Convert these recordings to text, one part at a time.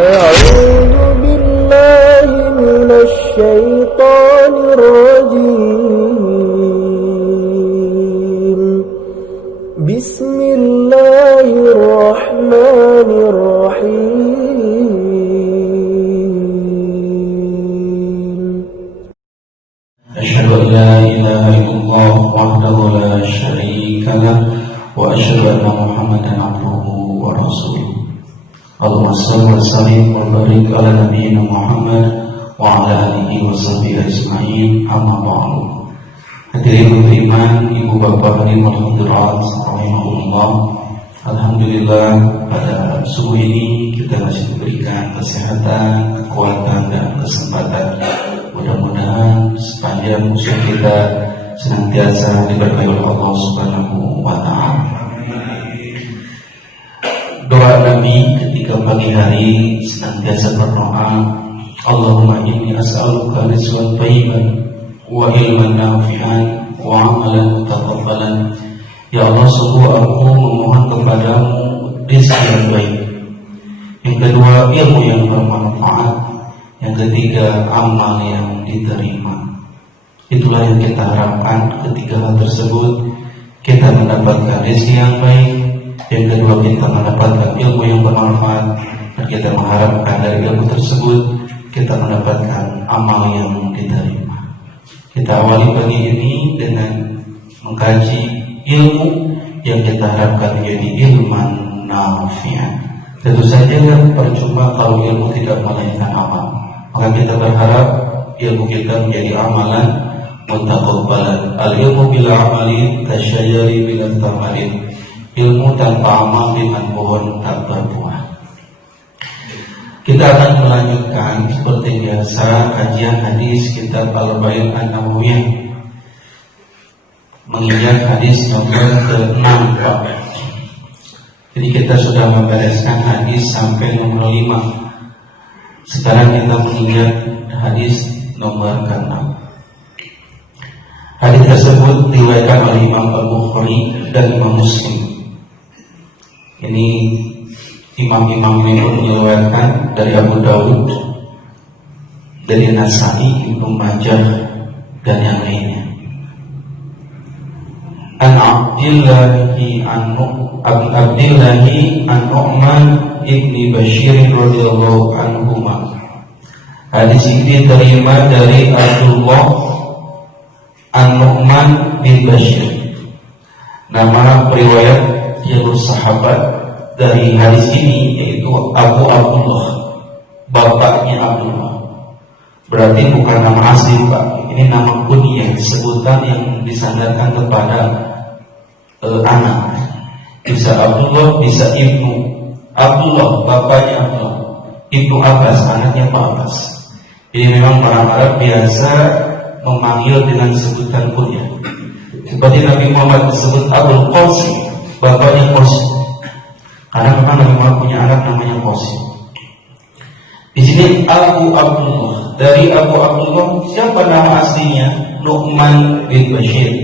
أعوذ بالله من الشيطان الرجيم بسم الله الرحمن الرحيم أشهد أن لا إله إلا الله وحده لا شريك له وأشهد أن محمدا عبده ورسوله اللهم صل وسلم وبارك على نبينا محمد وعلى آله وصحbihi ajma'in amma ba'du. Hadirin beriman, ibu bapak hadirin hadirat rahimahullah. Alhamdulillah pada subuh ini kita masih diberikan kesehatan, kekuatan dan kesempatan. Mudah-mudahan sepanjang usia kita senantiasa diberkahi oleh Allah Subhanahu wa ta'ala. Doa Nabi ketika pagi hari senantiasa berdoa, Allahumma inni as'aluka rizqan thayyiban wa ilman nafi'an wa amalan mutaqabbalan. Ya Allah, sungguh aku memohon kepadamu rezeki yang baik. Yang kedua, ilmu yang bermanfaat. Yang ketiga, amal yang diterima. Itulah yang kita harapkan ketika hal tersebut kita mendapatkan rezeki yang baik. Yang kedua, kita mendapatkan ilmu yang bermanfaat. Dan kita mengharapkan dari ilmu tersebut kita mendapatkan amal yang diterima. Kita awali pagi ini dengan mengkaji ilmu yang kita harapkan menjadi ilman nafi'an. Tentu saja percuma kalau ilmu tidak melahirkan amal. Maka kita berharap ilmu kita menjadi amalan mutaqabbalan. Al-ilmu bila amali kasyajari bila tamarin. Ilmu tanpa amal dengan pohon tak berbuah. Kita akan melanjutkan seperti biasa kajian hadis kitab Al-Arba'in An-Nawawiyah, menginjak hadis nomor ke-6. Jadi kita sudah membereskan hadis sampai nomor 5. Sekarang kita menginjak hadis nomor ke-6. Hadis tersebut diriwayatkan oleh Imam Al-Bukhari dan Imam Muslim. Ini imam-imam ini menyeriwayatkan dari Abu Dawud, dari Nasai, Ibnu Majah dan yang lainnya. An Abdillahi an Nu'man ibni Bashir radhiyallahu anhuma. Hadis ini diterima dari Abdullah an Nu'man bin Bashir. Nama periwayat jalur sahabat dari hadis ini yaitu Abu Abdullah, bapaknya Abdullah. Berarti bukan nama asli Pak, ini nama kunyah, sebutan yang disandarkan kepada anak. Bisa Abdullah, bisa Ibnu Abdullah, bapaknya Abdullah. Ibnu Abbas, anaknya Pak Abbas. Jadi memang orang Arab biasa memanggil dengan sebutan kunyah. Seperti Nabi Muhammad disebut Abul Qasim, bapaknya Qasim. Karena memang Nabi Muhammad punya anak namanya Qasim. Di sini Abu Abdullah, dari Abu Abdullah siapa nama aslinya? Nu'man bin Bashir.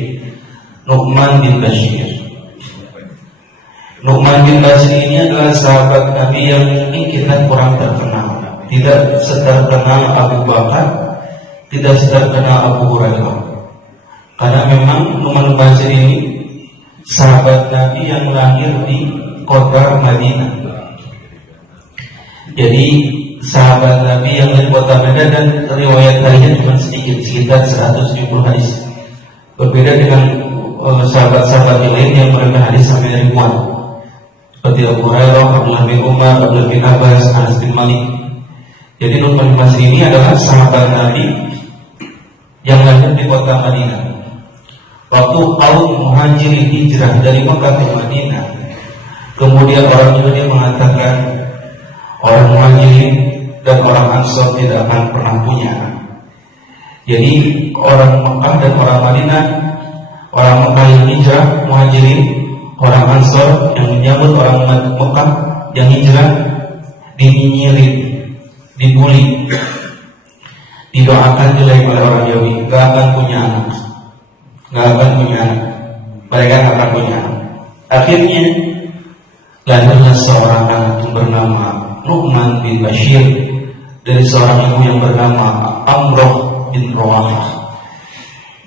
Nu'man bin Bashir. Nu'man bin Bashir ini adalah sahabat Nabi yang mungkin kita kurang terkenal. Tidak terkenal Abu Bakar, tidak terkenal Abu Hurairah. Karena memang Nu'man bin Bashir ini sahabat Nabi yang lahir di kota Madinah. Jadi sahabat Nabi yang dari kota Madinah, dan riwayat harinya cuma sedikit, sekitar 170 hadis. Berbeda dengan sahabat-sahabat yang lain yang mereka hadis sampai ribuan, seperti Abu Hurairah, Abdullah bin Umar, Abdullah bin Abbas, Anas bin Malik. Jadi Nu'man bin Bashir ini adalah sahabat Nabi yang lahir di kota Madinah. Waktu kaum muhajirin hijrah dari Mekah ke Madinah, kemudian orang Yahudi mengatakan orang muhajirin dan orang Ansor tidak akan pernah punya anak. Jadi orang Mekah dan orang Madinah, orang Mekah yang hijrah muhajirin, orang Ansor yang menyambut orang Mekah yang hijrah, dinyinyirin, dibully, didoakan jelek oleh orang Yahudi, gak akan punya anak. Mereka gak akan punya anak. Akhirnya lahirlah seorang anak bernama Nu'man bin Bashir dari seorang ibu yang bernama Amroh bin Rawahah.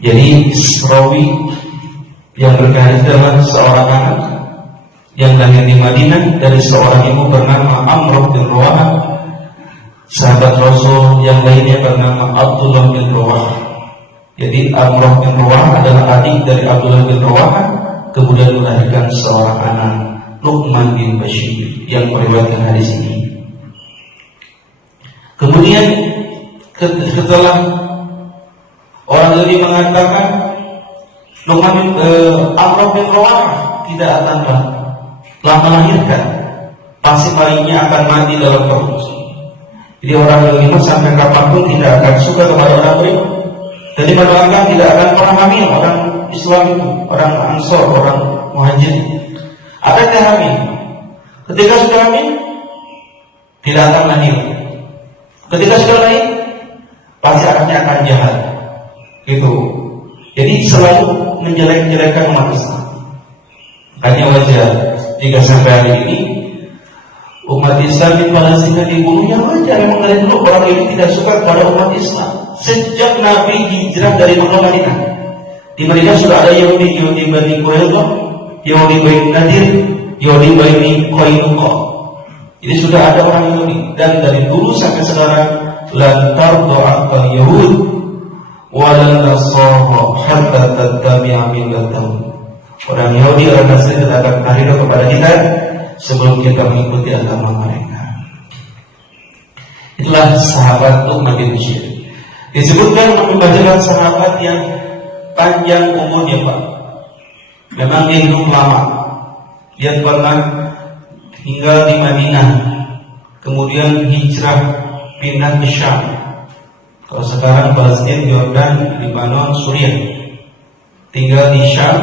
Jadi rawi yang berkahnya adalah seorang anak yang lahir di Madinah dari seorang ibu bernama Amroh bin Rawahah. Sahabat Rasul yang lainnya bernama Abdullah bin Rawahah. Jadi Amroh bin Rawahah adalah adik dari Abdullah bin Rawahah, kemudian melahirkan seorang anak, Nu'man bin Bashir, yang meriwayatkan hadis ini. Kemudian setelah orang ini mengatakan Amroh bin Rawahah tidak akan telah melahirkan, pasti bayinya akan mati dalam perut. Jadi orang beriman sampai kapanpun tidak akan suka kepada orang beriman. Jadi mendoakan tidak akan pernah hamil orang Islam itu, orang Ansor, orang Muhajir. Apakah hamil? Ketika sudah hamil, tidak akan lahir. Ketika sudah lahir, pasti anaknya akan jahat. Gitu. Jadi selalu menjelek-jelekkan umat Islam. Hanya wajar jika sampai hari ini umat Islam di Palestina dibunuh, yang wajar. Memang dari dulu orang ini tidak suka kepada umat Islam. Sejak Nabi hijrah dari Mekah Madinah, di Madinah sudah ada Yahudi Bani Quraidah, Yahudi Bani Nadir, Yahudi Bani Qainuqa. Jadi sudah ada orang Yahudi, dan dari dulu sampai sekarang lan tardu anka Yahud wa lan nasara hatta tattabi'a millatahum. Orang Yahudi, orang Nasrani tidak akan ridho kepada kita sebelum kita mengikuti agama mereka. Itulah sahabat Nu'man bin Bashir. Disebutkan membacakan sahabat yang panjang umurnya, Pak. Memang dia hidup lama. Dia pernah tinggal di Madinah, kemudian hijrah pindah ke Syam. Kalau sekarang Palestina, Yordan, Lebanon, Suriah. Tinggal di Syam,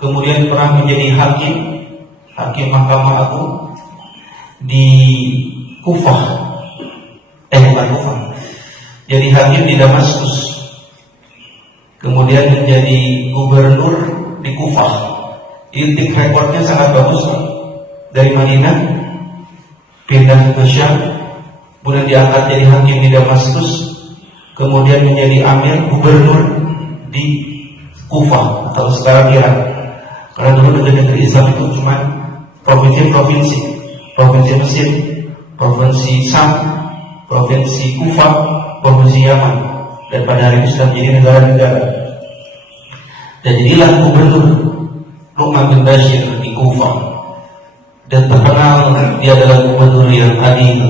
kemudian pernah menjadi hakim Mahkamah Agung di Kufah. Bukan Kufah. Jadi hakim di Damaskus. Kemudian menjadi gubernur di Kufah. Ini rekornya sangat bagus, Pak. Dari Madinah pindah ke Syam, kemudian diangkat jadi hakim di Damaskus, kemudian menjadi amir gubernur di Kufah atau sekarang Iran. Karena dulu negeri Islam itu cuma provinsi-provinsi, provinsi Mesir, provinsi Sam, provinsi Kufah, provinsi Yaman, dan pada hari itu sudah menjadi negara-negara. Dan jadilah gubernur Nu'man bin Bashir di Kufah, dan terkenal dia adalah gubernur yang adil.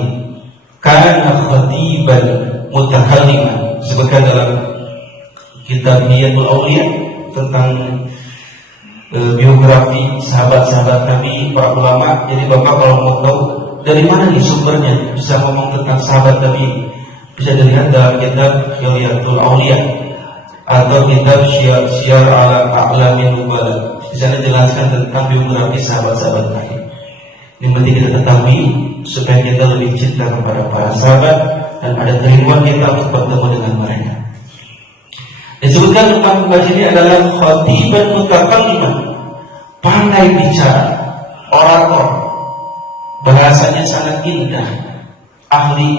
Kana khatiban mutakalliman, disebutkan dalam kitab Niyatul Awliya tentang biografi sahabat-sahabat Nabi, para ulama. Jadi Bapak kalau mau tahu dari mana nih sumbernya bisa ngomong tentang sahabat Nabi, bisa dilihat dalam kitab Hilyatul Awliya atau kitab Syiar A'lamin Nubala. Di sana jelaskan tentang biografi sahabat-sahabat Nabi. Ini penting kita ketahui supaya kita lebih cinta kepada para sahabat dan ada kerinduan kita untuk bertemu dengan mereka. Disebutkan Nu'man bin Bashir ini adalah khatiban mutakalliman, pandai bicara, orator, bahasanya sangat indah, ahli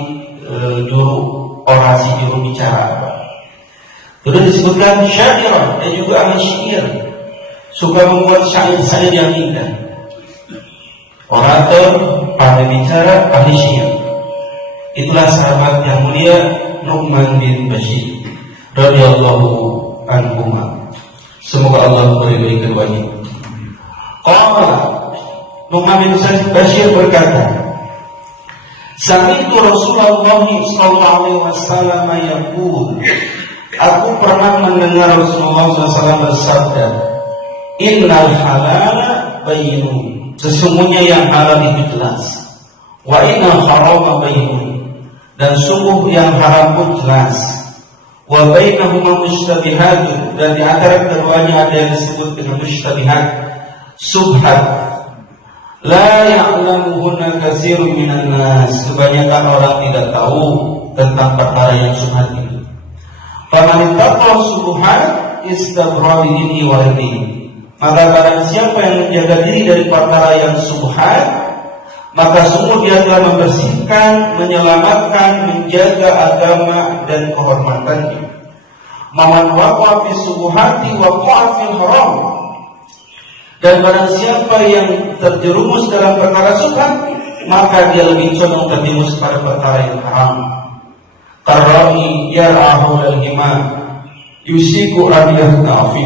juru orasi, juru bicara. Kemudian disebutkan syairan, dan juga ahli syair, suka membuat syair-syair yang indah. Orator, pandai bicara, ahli syair. Itulah sahabat yang mulia Nu'man bin Bashir radhiyallahu anhu. Semoga Allah beri keduanya. Qala Nu'man bin Bashir berkata, Sami'tu Rasulullah sallallahu alaihi wasallam yaqul, aku pernah mendengar Rasulullah SAW bersabda, Innal halala bayyinun, sesungguhnya yang halal itu jelas. Wa innal harama bayyinun, dan sungguh yang haram pun jelas. Wa bainahuma mushtabihatun, dan di antara keduanya ada yang disebut dengan mushtabihat, subhat. La ya'lamuhunna katsirun minan nas, kebanyakan orang tidak tahu tentang perkara yang subhat itu. Faman ittaqa subhat istabra bi dinihi wa irdihi, maka barang siapa yang menjaga diri dari perkara yang subhat, maka sungguh dia telah membersihkan, menyelamatkan, menjaga agama dan kehormatannya. Maman waqa'a fi subuhati waqa'a fil haram. Dan barang siapa yang terjerumus dalam perkara subhat, maka dia lebih condong terjerumus pada perkara yang haram. Qarra'i yar'ahu al-hima yusiku abiyah ta'fi.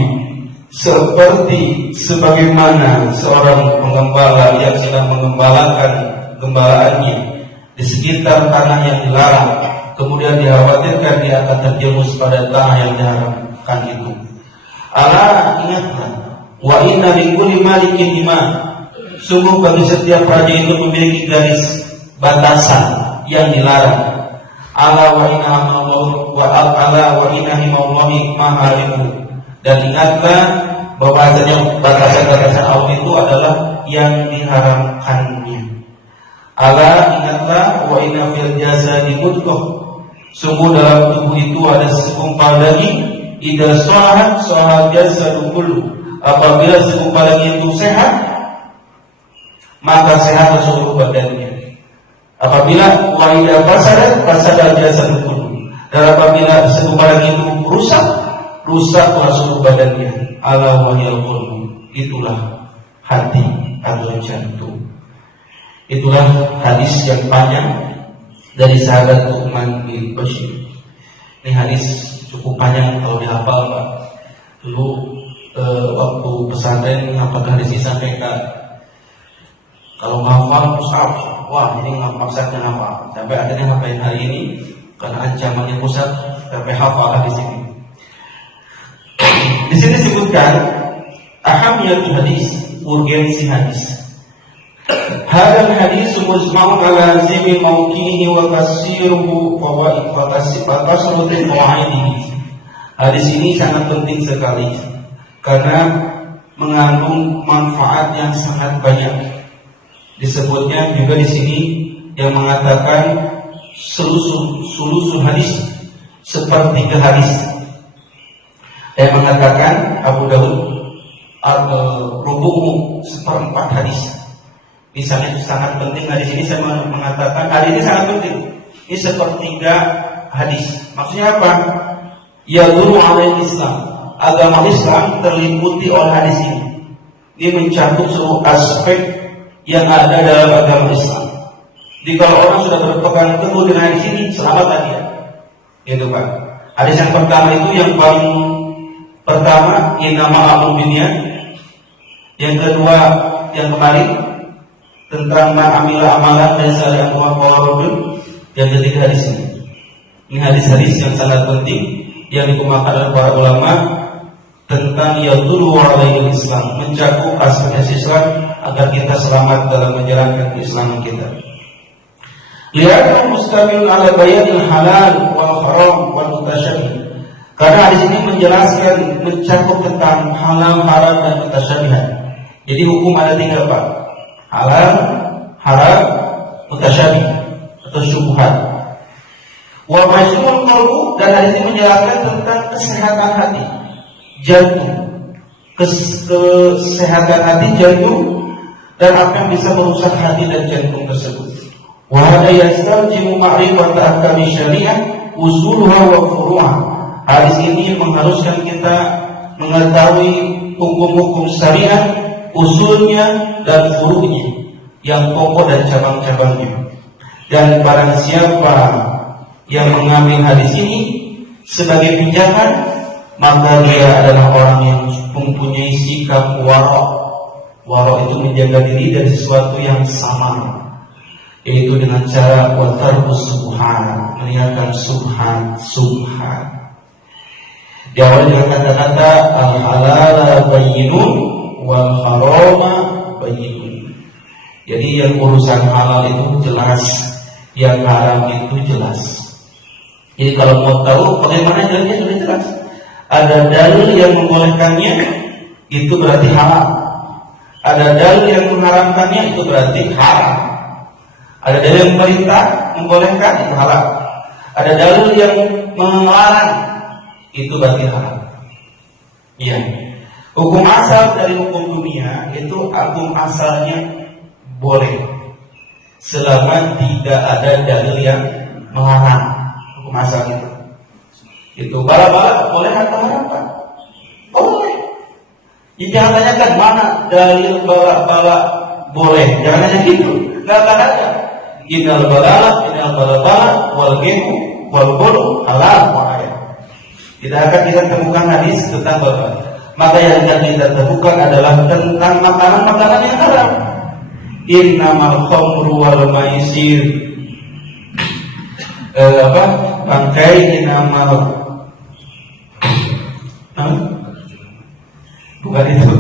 Seperti sebagaimana seorang pengembala yang sedang mengembalakan gembalaannya di sekitar tanah yang dilarang, kemudian dikhawatirkan dia akan terjerumus pada tanah yang diharamkan itu. Ala, ingatlah, wa inna likulli malikin hima. Sungguh bagi setiap raja itu memiliki garis batasan yang dilarang. Ala wa inna himallahi maharimu. Dan ingatlah bahwasanya batasan-batasan Allah itu adalah yang diharamkannya. Ala, ingatlah, wa inna fil jasadi mudghah. Sungguh dalam tubuh itu ada segumpal daging. Idza shahat jasadu kullu. Apabila segumpal daging itu sehat, maka sehat seluruh badannya. Apabila wa idza fasada jasadu kullu. Dan apabila segumpal daging itu rusaklah seluruh badannya. Ala wahyal qalbu. Itulah hati atau jantung. Itulah hadis yang panjang dari sahabat Nu'man bin Bashir. Ini hadis cukup panjang kalau dihafal, Pak. Dulu waktu pesantren apakah hadis disampaikan, kalau hafal pusat, wah ini maksudnya hafal. Sampai akhirnya ngapain hari ini karena ancamannya pusat sampai hafal hadis ini. Di sini disebutkan ahamiyatul hadis, urgensi hadis. Hadal hadis mujma'un ala zimi mawqihi wa kasiruhu fawaid wa kasruhu fawaidihi. Hadis ini sangat penting sekali karena mengandung manfaat yang sangat banyak. Disebutnya juga di sini yang mengatakan sulusul hadis, sepertiga hadis. Yang mengatakan Abu Daud rubu'u seperempat hadis. Misalnya sangat penting hadis ini, saya mengatakan hadis ini sangat penting. Ini sepertiga hadis. Maksudnya apa? Ya dulu ala Islam. Agama Islam terliputi oleh hadis ini. Dia mencakup seluruh aspek yang ada dalam agama Islam. Jadi kalau orang sudah berpegang teguh dengan hadis ini, selamatlah dia. Itu Pak. Hadis yang pertama itu yang paling pertama, innama a'malu binniyat. Yang kedua yang kemarin tentang man amila amalan dan salih amwal. Yang ketiga hadis ini. Ini hadis-hadis yang sangat penting yang dikemukakan oleh para ulama tentang yadullu alaihi Islam, mencakup aspek Islam agar kita selamat dalam menjalankan keislaman kita. Lihatlah mustamil ala bayanil halal wal haram wal mutasyabih. Karena hadis ini menjelaskan, mencakup tentang halal, haram dan mutasyabihat. Jadi hukum ada tiga, Pak. Halal, haram, mutasyabih atau syubhat. Wa majmul qalbu, dan hadis ini menjelaskan tentang kesehatan hati, jantung, kesehatan hati jantung dan apa yang bisa merusak hati dan jantung tersebut. Wa hada yastalzimu ma'rifat ahkam syariah usuluha wa furu'ah. Hadis ini mengharuskan kita mengetahui hukum-hukum syariat, usulnya dan furu'nya, yang pokok dan cabang-cabangnya. Dan barang siapa yang mengambil hadis ini sebagai pijakan, maka dia adalah orang yang mempunyai sikap warok. Warok itu menjaga diri dari sesuatu yang samar, yaitu dengan cara watarkus subhan, meninggalkan subhan. Di awal dengan kata-kata al-halala bayyinun wal harama bayyinun. Jadi yang urusan halal itu jelas, yang haram itu jelas. Jadi kalau mau tahu bagaimana jalannya sudah jelas. Ada dalil yang membolehkannya, itu berarti halal. Ada dalil yang mengharamkannya, itu berarti haram. Ada dalil yang perintah membolehkan, itu halal. Ada dalil yang melarang, itu berarti haram. Iya. Hukum asal dari hukum dunia itu hukum asalnya boleh. selama tidak ada dalil yang melarang hukum asal itu. Itu bala-bala boleh atau haram Pak? Boleh. Ya, jangan tanyakan mana dalil bala-bala boleh. Jangan tanya gitu. Gak akan ada. Innal bala-bala wal gemu wal bulu halal ayat. Tidak akan kita temukan hadis tentang bala. Maka yang akan kita temukan adalah tentang makanan-makanan yang haram. Innamal khamru wal maisir. Bangkai innamal bukan itu.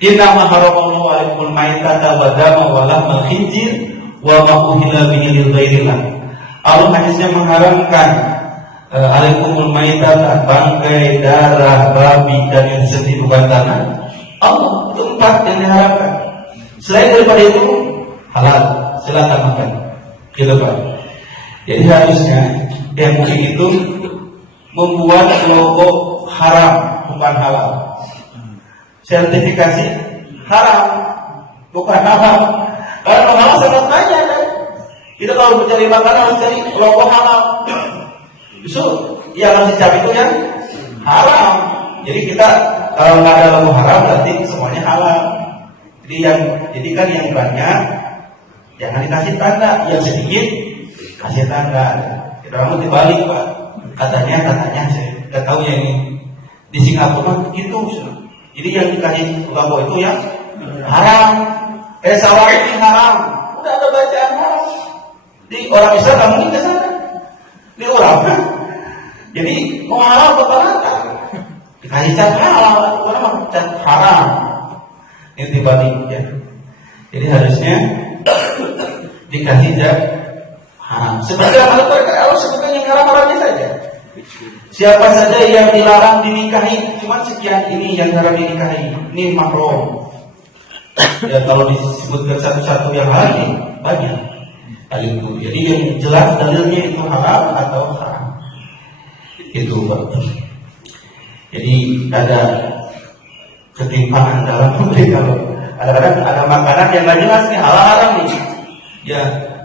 Innama haramallahu alaikumul maitata wa dama wa lahmal khinzir wa ma uhilla bihi lil ghairillah. Allah hadisnya mengharamkan alaikumul maitata, bangkai, darah, babi dan yang seperti bukan tanah. Allah itu 4 yang diharamkan. Selain daripada itu halal, silakan makan. Gitu Pak. Jadi harusnya MUI itu membuat logo haram bukan halal. Sertifikasi haram bukan halal. Karena halal sangat banyak kan. Kita kalau mencari makanan harus cari logo halal. Justru yang harus dicari itu yang haram. Jadi kita kalau nggak ada logo haram berarti semuanya halal. Jadi kan yang banyak jangan dikasih tanda, yang sedikit kasih tanda. Kita mau dibalik Pak. Katanya saya nggak tahu ya ini di Singapura itu. Jadi yang dikasih logo itu yang haram. Sawah ini haram. Udah ada bacaan haram. Di orang Islam nggak mungkin ke sana. Di orang kan. Jadi mau halal betul-betul. Dikasih cat halal, orang mau cat haram. Ini dibalik ya. Jadi harusnya dikasih cat haram. Sebenarnya Allah sebutkan yang haram-haramnya saja. Siapa saja yang dilarang dinikahi, cuma sekian ini yang haram dinikahi. Ini mahram. Ya kalau disebutkan satu-satu yang halal banyak. Itu. Jadi yang jelas dalilnya itu halal atau haram. Itu Pak. Jadi ada ketimpangan dalam kalau kadang-kadang ada makanan yang nggak jelas nih halal haram nih. Ya,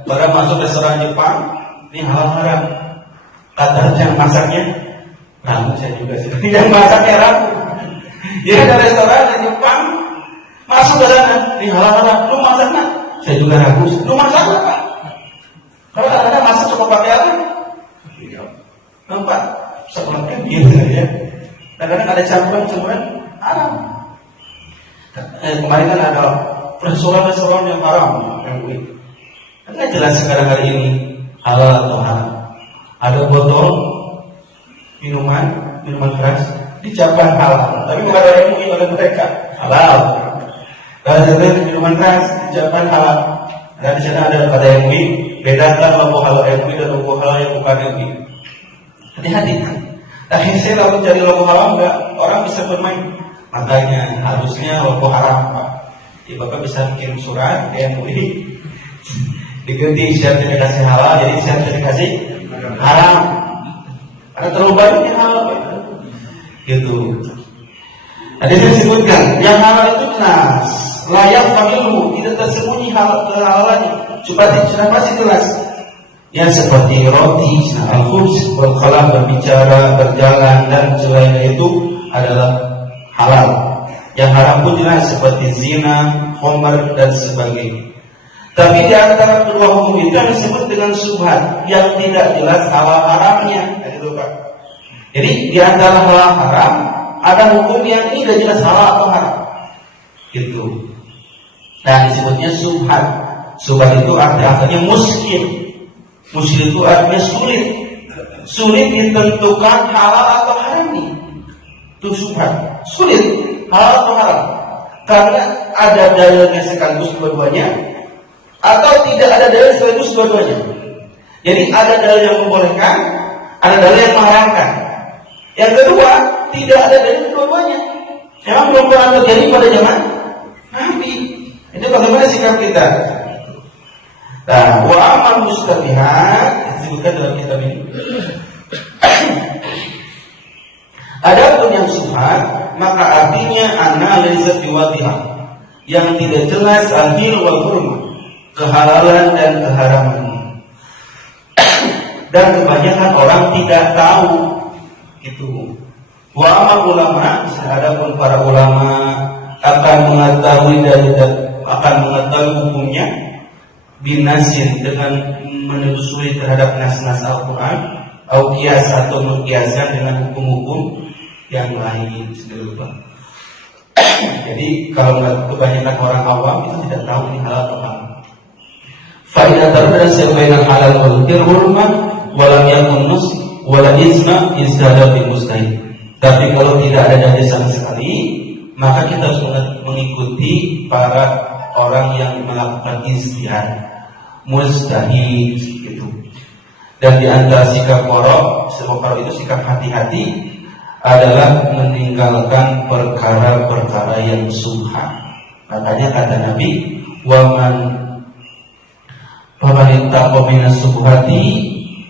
pada masuk restoran Jepang, ini halal haram. Kata yang masaknya, ragu saya juga sih. Yang masaknya ragu. Jadi ada restoran di Jepang, masuk ke sana, ini halal haram. Lu masaknya? Saya juga ragu. Lu masak apa? Kalau kadang-kadang masak coba pakai apa? Nampak? Sebenarnya gitu ya. Kadang-kadang ada campuran haram. Kemarin kan ada restoran yang haram, yang begitu. Kan jelas sekarang hari ini halal atau haram. Ada botol minuman keras dicapai halal, tapi bukan dari MUI oleh mereka halal. Dan ada minuman keras dicapai halal. Dan di sana ada pada MUI, bedakan logo halal MUI dan logo halal yang bukan MUI. Hati-hati. Akhirnya saya lalu cari logo halal enggak, orang bisa bermain. Makanya harusnya logo haram Pak. Ya Bapak bisa kirim surat ke MUI diganti sertifikasi halal jadi sertifikasi haram. Karena terlalu banyak yang halal Pak. Gitu. Tadi saya sebutkan yang halal itu jelas, layak familu, tidak tersembunyi kehalalannya. Sudah pasti jelas. Yang seperti roti, al-khubz, berkalam, berbicara, berjalan dan selainnya itu adalah halal. Yang haram pun jelas seperti zina, khamr dan sebagainya. Tapi di antara kedua hukum itu yang disebut dengan syubhat yang tidak jelas halal haramnya. Jadi di antara halal haram ada hukum yang tidak jelas halal atau haram. Gitu. Nah disebutnya syubhat. Syubhat itu artinya muskil. Muskil itu artinya sulit. Sulit ditentukan halal atau haramnya. Itu syubhat. Sulit halal atau haram. Karena ada dalilnya sekaligus dua-duanya, atau tidak ada dalil sekaligus dua-duanya. Jadi ada dalil yang membolehkan, ada dalil yang mengharamkan. Yang kedua, tidak ada dalil dua-duanya. Memang belum pernah terjadi pada zaman Nabi. Itu bagaimana sikap kita? Nah, wa amal mustabihat disebutkan dalam kitab ini. Adapun yang syubhat, maka artinya analisa biwadihah, yang tidak jelas al-hil wal hurmah, kehalalan dan keharamannya. Dan kebanyakan orang tidak tahu itu. Wa amal ulama, adapun para ulama akan mengetahui hukumnya binasin dengan menelusuri terhadap nas-nas Al-Quran, atau kias atau mengkiaskan dengan hukum-hukum yang lain. Jadi kalau kebanyakan orang awam itu tidak tahu ini halal atau haram. Faidah terhadap bainal halal wal hurmah walam yakun nus wala isma izdada bil mustahil. Tapi kalau tidak ada dalil sama sekali, maka kita harus mengikuti para orang yang melakukan ijtihad mustahil gitu. Dan di antara sikap korok, sebab itu sikap hati-hati adalah meninggalkan perkara-perkara yang subhat. Makanya kata Nabi, waman ittaqa minas subhati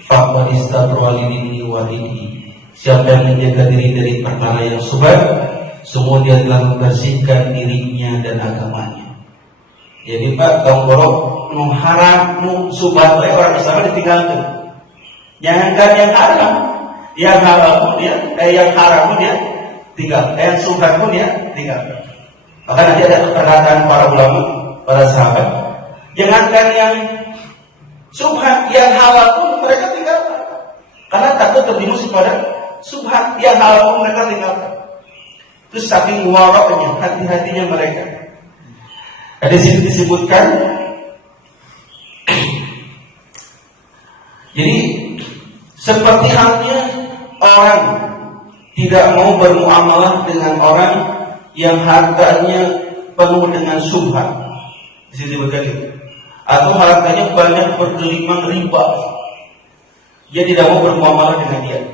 faqad istabra li dinihi wa dinihi. Siapa yang menjaga diri dari perkara yang subhat, semua dia telah membersihkan dirinya dan agamanya. Jadi Pak, kaum borok nu haram, nu subhat bae orang Islam ditinggalkan. Jangankan yang haram, yang halal pun dia, yang haram pun dia tinggal, yang subhat pun dia tinggal. Maka nanti ada perkataan para ulama, para sahabat, jangankan yang subhat, yang halal pun mereka tinggalkan, karena takut terjerumus pada subhat, yang halal pun mereka tinggalkan. Terus saking waraknya, hati-hatinya mereka. Di sini disebutkan, jadi seperti halnya orang tidak mau bermuamalah dengan orang yang hartanya penuh dengan subhat, di sini disebutkan itu, atau hartanya banyak bergelimang riba, dia tidak mau bermuamalah dengan dia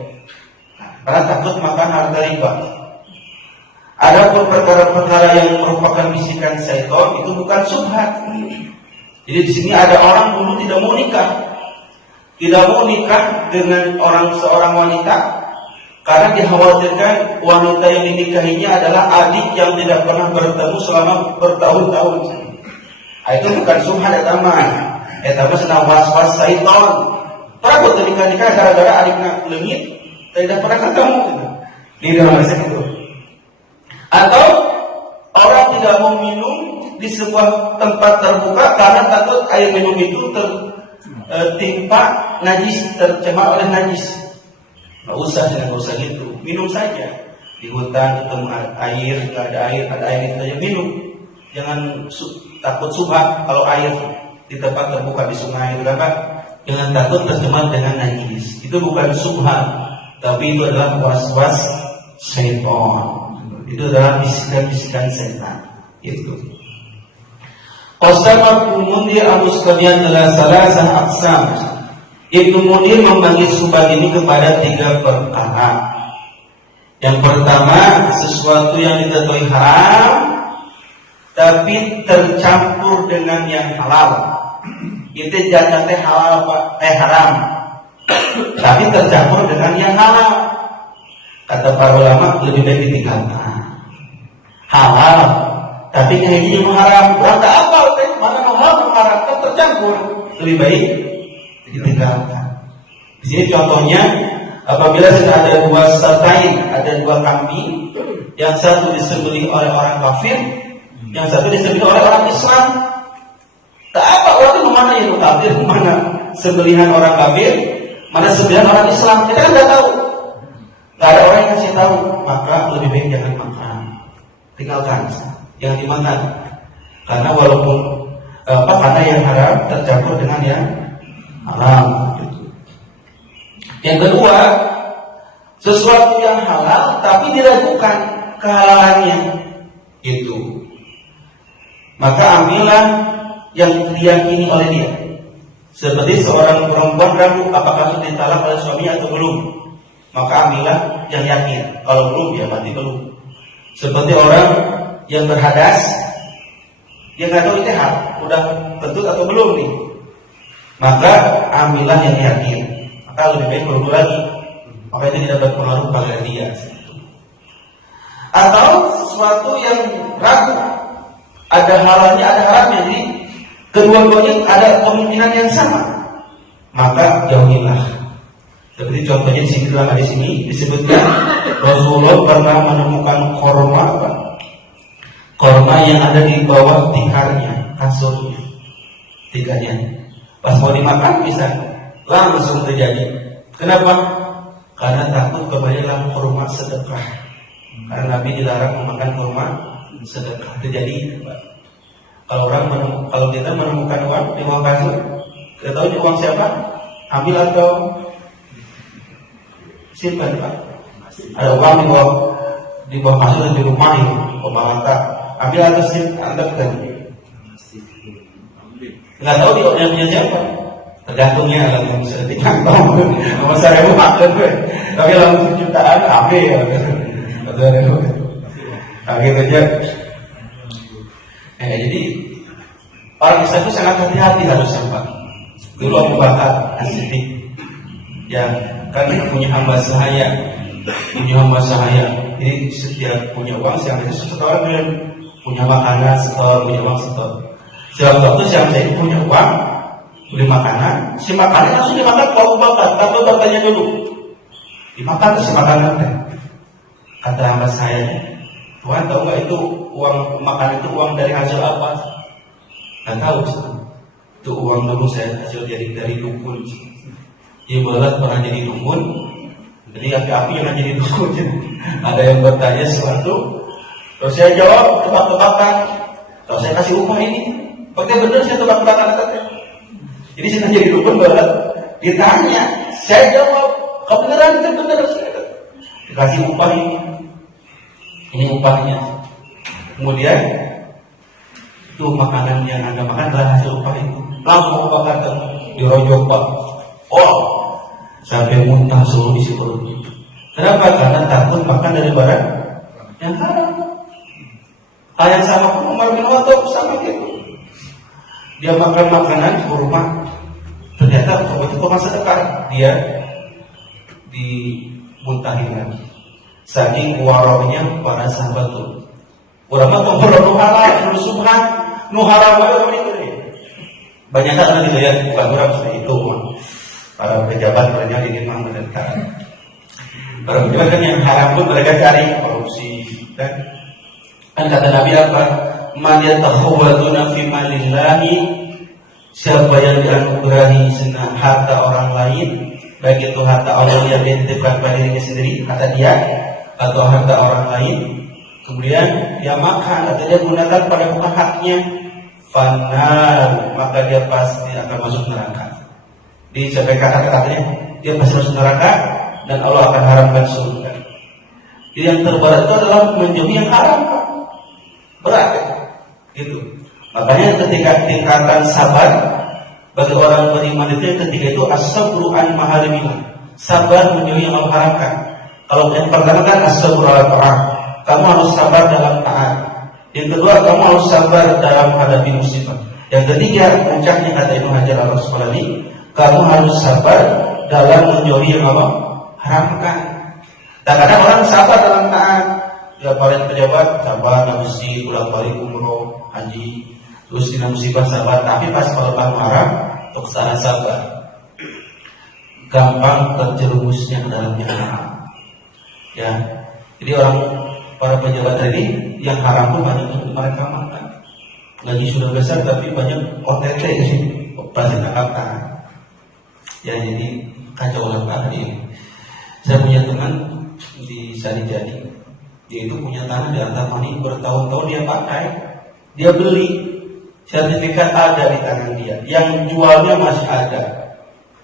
karena takut makan harta riba. Adapun perkara-perkara yang merupakan bisikan syaitan itu bukan subhat. Jadi di sini ada orang dulu tidak mau nikah dengan seorang wanita karena dikhawatirkan wanita yang dinikahinya adalah adik yang tidak pernah bertemu selama bertahun-tahun. Itu bukan subhat, itu sedang was-was syaitan. Takut nikah gara-gara adiknya leungit tidak pernah ketemu di dalam masa itu. Atau orang tidak mau minum di sebuah tempat terbuka karena takut air minum itu tertimpa najis, tercemar oleh najis. Nggak usah gitu, minum saja di hutan ketemu air, ada air itu saja minum. Jangan takut subhat kalau air di tempat terbuka di sungai itu kan, jangan takut tercemar dengan najis. Itu bukan subhat, tapi itu adalah was-was syaitan. Itu adalah bisikan-bisikan setan. Itu. Qasama Ibnu Mundir al-Muskamiyan adalah salah satu aqsam. Ibnu Mundir membagi subhat ini kepada 3 perkara. Yang pertama, sesuatu yang diketahui haram tapi tercampur dengan yang halal. Itu jangan halal haram. Tapi tercampur dengan yang halal. Kata para ulama lebih baik ditinggalkan. Halal, tapi kayaknya haram. Berarti apa? Mana halal haram kan tercampur. Lebih baik ditinggalkan. Di sini contohnya, apabila sudah ada 2 satain, ada 2 kambing, yang satu disembelih oleh orang kafir, yang satu disembelih oleh orang Islam. Tak apa orang itu mana yang kafir, mana sembelihan orang kafir, mana sembelihan orang Islam. Kita kan tidak tahu. Tidak ada orang yang kasih tahu, maka lebih baik jangan makan. Tinggalkan yang dimakan, karena walaupun karena yang haram tercampur dengan yang halal. Yang kedua, sesuatu yang halal tapi diragukan kehalalannya, itu maka ambillah yang diyakini oleh dia. Seperti seorang perempuan ragu apakah sudah ditalak oleh suaminya atau belum, maka ambillah yang yakin. Kalau belum, ya berarti belum. Seperti orang yang berhadas, dia nggak tahu itu udah kentut atau belum nih, maka ambillah yang yakin. Maka lebih baik berwudu lagi, maka itu tidak berpengaruh pada dia. Atau sesuatu yang ragu, ada halalnya, ada haramnya, jadi kedua-duanya ada kemungkinan yang sama, maka jauhilah. Seperti contohnya di sini dalam hadis ini disebutkan Rasulullah pernah menemukan korma, korma yang ada di bawah tikarnya, kasurnya, tikarnya. Pas mau dimakan bisa langsung terjadi. Kenapa? Karena takut kembalilah kurma sedekah. Karena Nabi dilarang memakan kurma sedekah. Terjadi. Kalau kita menemukan uang di bawah kasur, kita tahu ini uang siapa? Ambil atau simpan, Pak? Ada uang di bawah kasur di rumah ini, bawah mata. Ambil atau simpan, Anda kan? Nggak tahu dia punya siapa. Tergantungnya langsung di kantong. Nomor saya makan, tapi langsung jutaan ambil. Nah, gitu aja. Jadi orang Islam itu sangat hati-hati harusnya, Pak. Dulu Abu Bakar As-Siddiq, ya, karena punya hamba sahaya. Jadi setiap punya uang, siang itu setor punya makanan setor, punya uang setor. Setiap waktu siang saya punya uang, beli makanan, si makanan langsung dimakan Abu Bakar, tanpa bertanya dulu. Dimakan tuh si makanan teh. Kata hamba saya, Tuhan tahu nggak itu uang makan itu uang dari hasil apa? Nggak tahu. Itu uang dulu saya hasil dari dukun. Ibarat pernah jadi dukun, jadi api-api yang jadi dukun. Ada yang bertanya sesuatu, terus saya jawab tebak-tebakan. Kalau saya kasih upah ini, pakai bener saya tebak-tebakan katanya. Jadi saya jadi dukun berat, ditanya, saya jawab, kebenaran itu benar. Dikasih upah ini upahnya. Kemudian itu makanan yang Anda makan adalah hasil upah itu. Langsung bakar dirojok, Pak. Oh, sampai muntah seluruh isi perut. Kenapa? Karena takut makan dari barang yang haram. Hal yang sama pun Umar bin Khattab sama gitu. Dia makan makanan kurma, ternyata itu kurma sedekah, dia dimuntahin lagi. Saking warawnya para sahabat itu. Ulama ngobrol nuhala, subhan, nuhala apa itu? Banyak kan gitu ya, bukan orang seperti itu, para pejabat banyak ingin mendengar. Para pejabat kan yang haram pun mereka cari korupsi, kan kata Nabi apa? Man yatakhawwaduna fi malillahi, siapa yang dianugerahi senang harta orang lain, baik itu harta Allah yang dititipkan pada dirinya sendiri, kata dia, atau harta orang lain, kemudian dia makan atau dia gunakan pada bukan haknya, fanar, maka dia pasti akan masuk neraka. Disampaikan katanya, dia pasti masuk neraka dan Allah akan haramkan surga. Jadi yang terberat itu adalah menjauhi yang haram, Pak. Berat, gitu. Makanya ketika tingkatan sabar bagi orang beriman itu, yang ketiga itu as-sabru an maharimillah, sabar menjauhi yang Allah haramkan. Kalau yang pertama kan as-sabru ala ta'ah, kamu harus sabar dalam taat. Yang kedua, kamu harus sabar dalam menghadapi musibah. Yang ketiga, puncaknya kata Ibnu Hajar al-Asqalani, kamu harus sabar dalam menjauhi yang Allah haramkan. Kadang-kadang orang sabar dalam taat, ya paling pejabat sabar, mesti bolak-balik umroh, haji, terus kena musibah sabar, tapi pas kalau marah, untuk sana sabar, gampang terjerumusnya ke dalam yang haram. Ya, jadi para pejabat tadi yang haram pun banyak yang mereka makan. Gaji sudah besar tapi banyak OTT sih, operasi tangkap tangan. Ya, jadi kacau lah Pak ini. Saya punya teman di Sarijadi, dia itu punya tanah di Antamani bertahun-tahun dia pakai, dia beli, sertifikat ada di tangan dia, yang jualnya masih ada.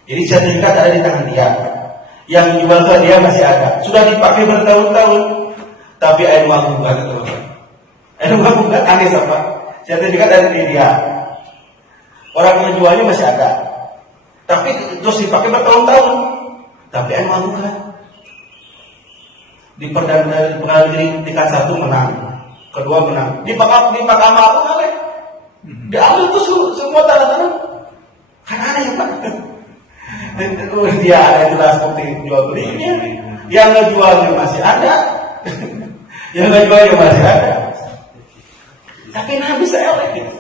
Jadi sertifikat ada di tangan dia, yang jual ke dia masih ada, sudah dipakai bertahun-tahun, tapi air gugat, teman-teman. Air gugat aneh apa? Sertifikat ada di dia, orang yang jualnya masih ada, tapi terus dipakai bertahun-tahun, tapi air gugat. Di pengadilan tingkat 1 menang, kedua menang, di Mahkamah Agung kalah. Diambil tuh semua tanah-tanah, kan aneh Pak. Dia ada jelas bukti jual belinya, yang ngejualnya masih ada, yang ngejualnya masih ada. Tapi Nabi saya gitu.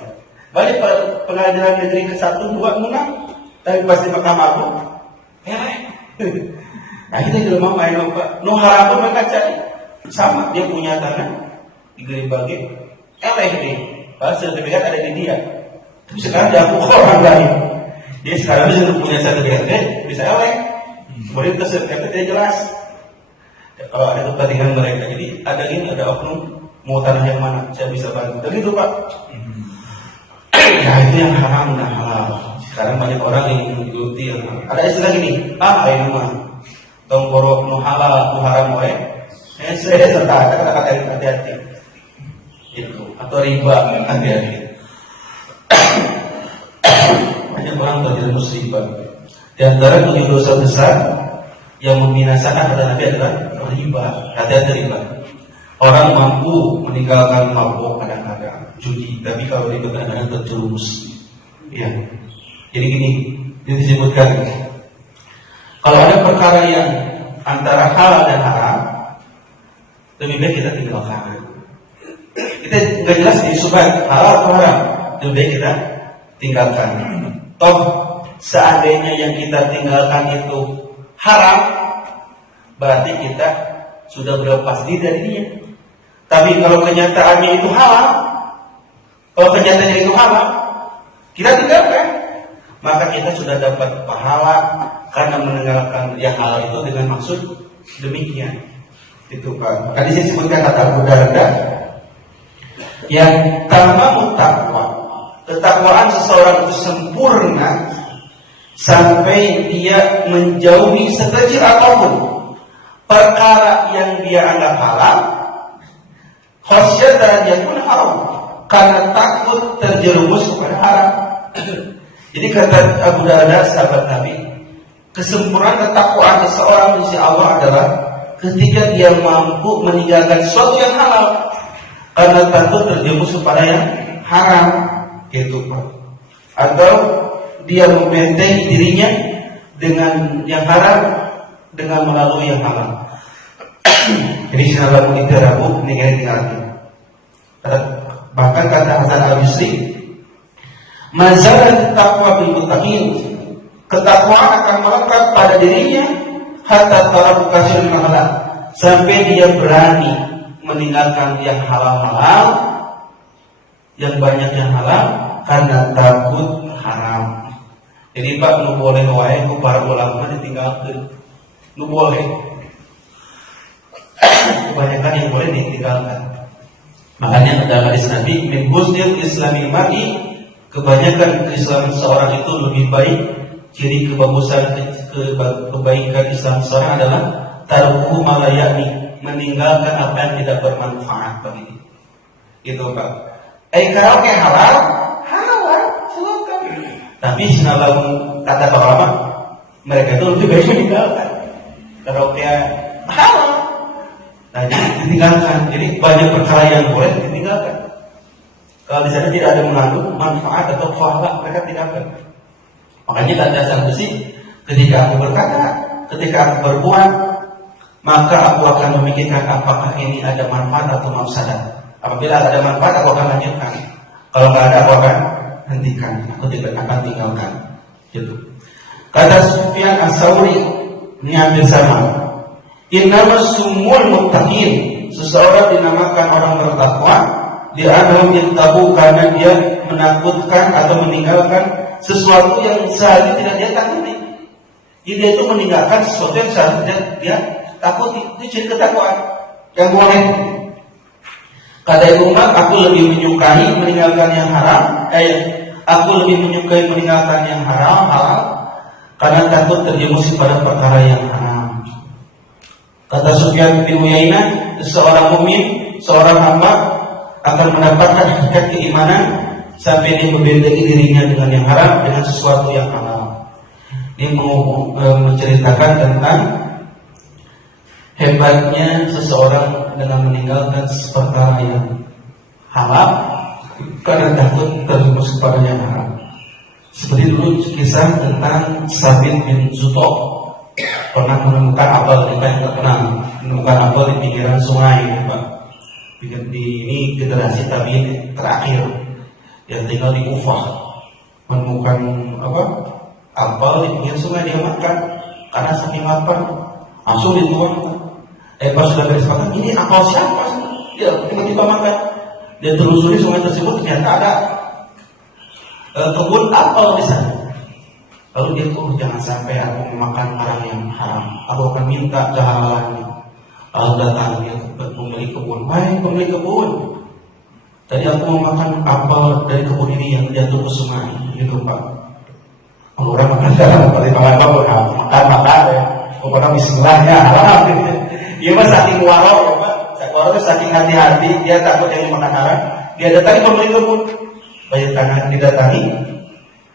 Balik pengadilan negeri ke-1, 2 menang, tapi pasti Mahkamah Agung. Nah kita juga mau main apa? No haram pun mereka cari. Sama, dia punya tanah di Gerimbage, deh. Bahasa sertifikat ada di dia. Tapi sekarang dia aku orang lain. Dia sekarang bisa punya sertifikat, bisa kemudian ke sertifikat tidak jelas. Kalau ada kepentingan mereka, jadi ada oknum mau tanah yang mana, saya bisa bantu. Begitu Pak. Nah itu yang haram dan halal. Sekarang banyak orang yang mengikuti yang halal. Ada istilah gini, ini mah tongkoro nu halal, nu haram wae. Saya serta ada kata-kata hati-hati. Itu atau riba hati-hati. Banyak orang terjerumus riba. Di antara 7 dosa besar yang membinasakan kata Nabi adalah riba. Hati-hati riba. Orang mampu meninggalkan mabuk kadang-kadang judi, tapi kalau riba kadang-kadang terjerumus. Ya. Jadi gini, ini disebutkan kalau ada perkara yang antara halal dan haram, lebih baik kita tinggalkan. Kita nggak jelas di subhan halal atau haram, lebih baik kita tinggalkan. Toh seandainya yang kita tinggalkan itu haram, berarti kita sudah berlepas diri dari dia. Tapi kalau kenyataannya itu halal, kita tinggalkan, maka kita sudah dapat pahala karena meninggalkan yang halal itu dengan maksud demikian. Itu Pak. Tadi saya sebutkan kata Abu Darda yang tamamu taqwa. Ketakwaan seseorang itu sempurna sampai dia menjauhi sekecil apapun perkara yang dia anggap halal, khasyatan yakun haram, karena takut terjerumus kepada haram. Jadi kata Abu Darda sahabat Nabi, kesempurnaan ketakwaan seseorang di sisi Allah adalah ketika dia mampu meninggalkan sesuatu yang halal karena takut terjerumus kepada yang haram, gitu Pak. Atau dia membentengi dirinya dengan yang haram dengan melalui yang halal. Jadi sinalah itu rabu tinggalkan. Bahkan kata Hasan Al-Basri, mazalat taqwa bil muttaqin, ketakwaan akan melekat pada dirinya hatta taraku kasir halal, sampai dia berani meninggalkan yang halal-halal, yang banyak yang halal karena takut haram. Jadi Pak, nu boleh wae ku para ulama ditinggalkan, nu boleh. Kebanyakan yang boleh ditinggalkan. Makanya ada hadis Nabi, min husnil islamil mar'i, kebanyakan keislaman seorang itu lebih baik. Ciri kebagusan kebaikan Islam seorang adalah tarkuhu ma la ya'ni, meninggalkan apa yang tidak bermanfaat bagi dia. Gitu Pak. Karaoke halal, silakan. Tapi sinalau kata para ulama, mereka itu lebih baik meninggalkan. Karaoke halal, nah jadi ditinggalkan. Jadi banyak perkara yang boleh ditinggalkan. Kalau di sana tidak ada mengandung manfaat atau pahala, mereka tinggalkan. Makanya kata Hasan Basri, ketika aku berkata, ketika aku berbuat, maka aku akan memikirkan apakah ini ada manfaat atau mafsadat. Apabila ada manfaat, aku akan lanjutkan. Kalau nggak ada, aku akan hentikan. Aku tidak akan tinggalkan. Gitu. Kata Sufyan As-Tsauri, ini hampir sama. Innamas sumul muttaqin, seseorang dinamakan orang bertakwa, dia adalah yattabu karena dia menakutkan atau meninggalkan sesuatu yang seharusnya tidak dia takuti. Jadi dia itu meninggalkan sesuatu yang seharusnya dia takuti. Itu jadi ketakwaan yang boleh. Kata Ibnu Umar, aku lebih menyukai meninggalkan yang haram. Aku lebih menyukai meninggalkan yang halal karena takut terjerumus pada perkara yang haram. Kata Sufyan bin Uyainah, seorang mukmin, seorang hamba akan mendapatkan hakikat keimanan sampai dia membentengi dirinya dengan yang haram dengan sesuatu yang halal. Ini mau menceritakan tentang hebatnya seseorang dengan meninggalkan perkara yang halal karena takut terjerumus kepada yang haram. Seperti dulu kisah tentang Sabit bin Zuto, pernah menemukan apel, kita yang terkenal menemukan apel di pinggiran sungai, Pak. Ini generasi tabi'in terakhir. yang tinggal di Kufah menemukan apel di pinggir sungai, dia makan karena saking lapar, langsung dituang. Pas sudah beres makan, ini apel siapa? Dia tiba-tiba makan. Dia telusuri sungai tersebut, ternyata ada kebun apel di sana. Lalu dia tuh, jangan sampai aku memakan barang yang haram, aku akan minta kehalalannya. Lalu datang dia ke pemilik kebun, "Hai pemilik kebun, tadi aku mau makan apel dari kebun ini yang jatuh ke sungai." Gitu Pak. Orang makan dalam pertimbangan apa? Makan ya. Pokoknya bismillahnya haram. Dia mah saking warok ya Pak. Warok saking hati-hati, dia takut yang makan haram. Dia datangi pemilik kebun. Banyak tangan didatangi.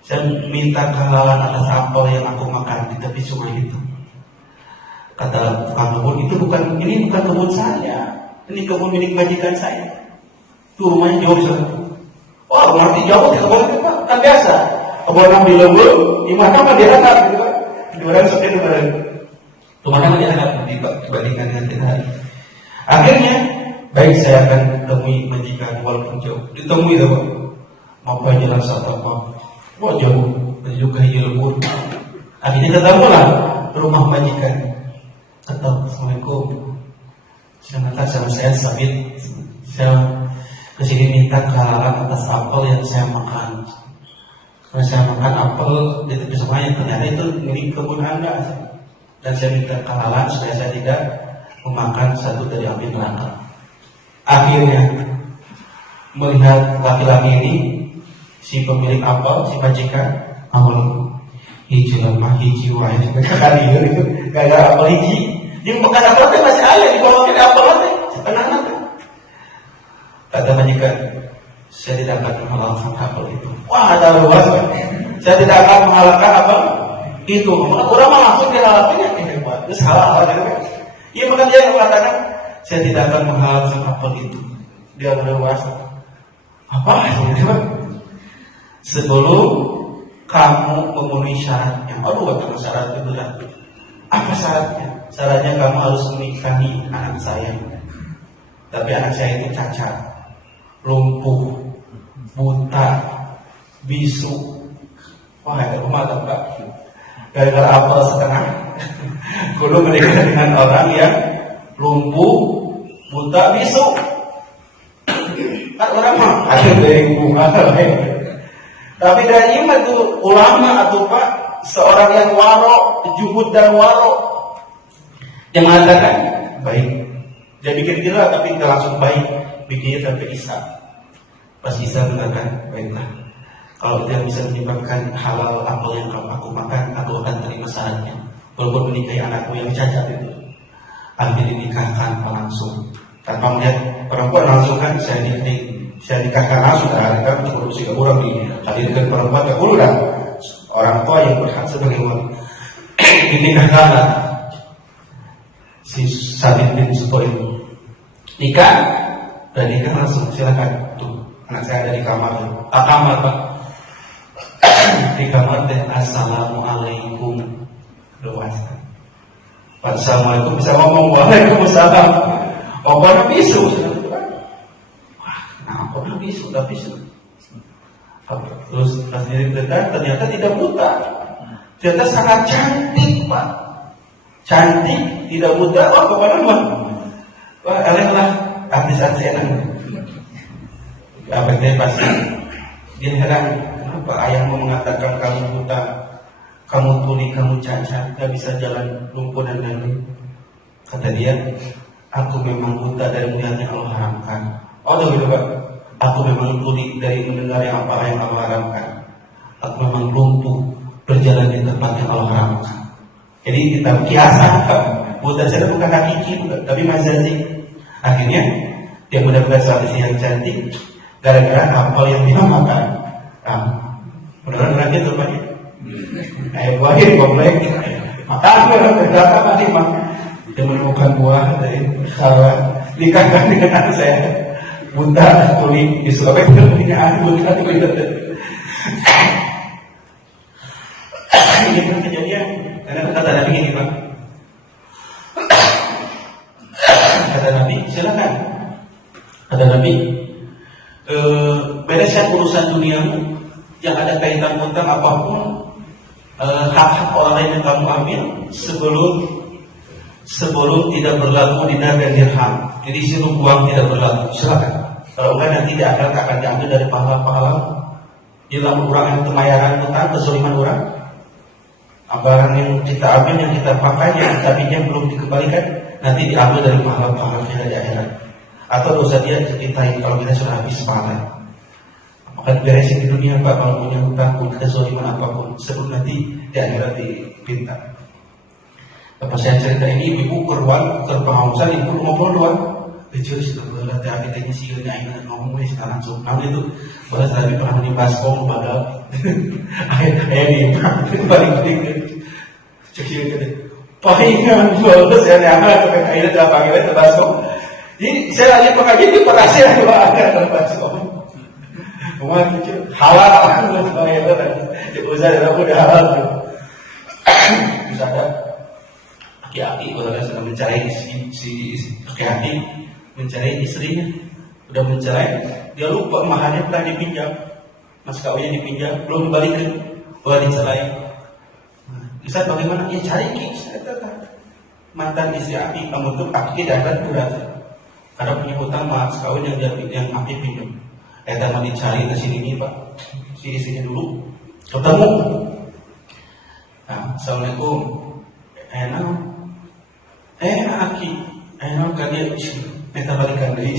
Saya minta kehalalan atas apel yang aku makan di tepi sungai itu. Kata tukang kebun, ini bukan kebun saya, ini kebun milik majikan saya. Tuh rumahnya jauh di sana. Wah, nanti jauh di kebun itu Pak, kan biasa. Kebun ambil lembur, di mana mah dia angkat gitu Pak. Di orang sepi di mana. Kemana dia angkat dibandingkan dengan kita. Akhirnya, baik saya akan temui majikan walaupun jauh. Ditemui itu Pak. Mau jalan satu apa? Wah jauh, juga lembur. Akhirnya ketemulah rumah majikan. Atau Assalamualaikum, sama saya Sabit, saya kesini minta kehalalan atas apel yang saya makan. Karena saya makan apel di tepi sungai, ternyata itu milik kebun Anda, dan saya minta kehalalan supaya saya tidak memakan satu dari api neraka. Akhirnya melihat laki-laki ini, si pemilik apel, si majikan, awal hiji lemah, hiji wahid, kali itu gara-gara apel hiji. Dia makan apel teh masih ada di bawah kita apel teh, tenang teh. Kata majikan, saya tidak akan menghalalkan apel itu. Wah, ada luas. Saya tidak akan menghalalkan apel itu. Orang mah langsung dihalalkannya gitu, Pak. Terus halal gitu kan. Iya, maka dia yang mengatakan, saya tidak akan menghalalkan apel itu. Dia udah luas. Apa gitu Pak? Sebelum kamu memenuhi syaratnya. Aduh, kata syarat itu dah. Apa syaratnya? Syaratnya kamu harus menikahi anak saya. Tapi anak saya itu cacat, lumpuh, buta, bisu. Wah, itu rumah Pak. Gara-gara apel setengah. Kudu menikah dengan orang yang lumpuh, buta, bisu. Kan orang mah ada dari bunga. Tapi dari iman itu ulama atau Pak, seorang yang warok, juhud dan warok, yang mengatakan baik. Dia bikin gila tapi tidak langsung baik, bikinnya sampai Isa. Pas Isa mengatakan baiklah, kalau dia bisa menyebabkan halal apel yang aku makan, aku akan terima syaratnya. Walaupun menikahi anakku yang cacat itu. Akhirnya dinikahkan langsung. Tanpa melihat perempuan langsung kan saya nikahkan langsung kan produksi kurang dihadirkan perempuan ke dah orang tua yang berhak sebagai dinikahkan si Sabit bin Suto itu nikah dan nikah langsung silakan tuh anak saya ada di kamar kamar Pak di kamar dan assalamualaikum luas Pak assalamualaikum bisa ngomong waalaikumsalam obat bisu pernah bisu, tapi terus pas diri dekat ternyata tidak buta, ternyata sangat cantik Pak, cantik, tidak buta, wah kemana mah, wah elehlah artis-artis enak, apa dia pasti dia heran, kenapa ayahmu mengatakan kamu buta, kamu tuli, kamu cacat, gak bisa jalan lumpuh dan lain-lain. Kata dia, aku memang buta dari melihat yang Allah haramkan. Oh gitu Pak. Aku memang tuli dari mendengar yang Allah haramkan. Aku memang lumpuh berjalan di tempat yang Allah haramkan. Jadi kita kiasan, buta saya bukan hakiki, tapi majazi. Akhirnya dia benar-benar suatu yang cantik gara-gara apel yang dia makan. Benar-benar gitu Pak. Buahir komplek. Makan berapa mati Pak. Dia menemukan buah dari kawan nikahkan dengan anak saya. Buta tuli di Surabaya punya buta tuli. Ini kan kejadian karena kata Nabi ini Pak. Kata Nabi silakan. Kata Nabi beda bereskan urusan duniamu yang ada kaitan hutang apapun, hak-hak orang lain yang kamu ambil sebelum tidak berlaku dinar dan dirham. Jadi sirup uang tidak berlaku, silakan. Kalau bukan nanti tidak akan diambil dari pahala-pahala dalam orang yang temayaran hutang, kezaliman orang. Barang yang kita ambil, yang kita pakainya, tapi yang belum dikembalikan, nanti diambil dari pahala-pahala kita di akhirat. Atau dosa dia kita kalau kita sudah habis pahala. Maka beresin di dunia Pak, kalau punya hutang, punya kezaliman apapun, sebelum nanti di akhirat dipinta. Lepas saya cerita ini, ibu keruan, pengawasan, ibu ngomong luar. Kecil sudah berlatih akitanya sih, ini ngomong sekarang langsung. Namun itu, bahas tadi pernah menimpas kong pada ayah ini, paling penting. Cekil gitu. Palingan jual saya nyamar ke akhirnya dah panggilnya tebas kong. Jadi saya lagi pengajian itu berhasil dua ada tebas kong. Rumah kecil halal lah sebagai itu tadi. Usaha dalam udah halal tu. Bisa ada aki-aki kalau sedang mencari si aki-aki mencari istrinya, udah mencerai, dia lupa maharnya pernah dipinjam, mas kawinnya dipinjam, belum dibalikin, dicerai. Bisa bagaimana? Ya cari saya kata mantan istri aki, kamu tuh aki tidak akan berat, karena punya hutang mas kawin yang aki pinjam. Kita mau dicari ke sini nih Pak, si istrinya dulu, ketemu. Nah, assalamualaikum, enak, aki, enak kan dia. Kita balikan deh,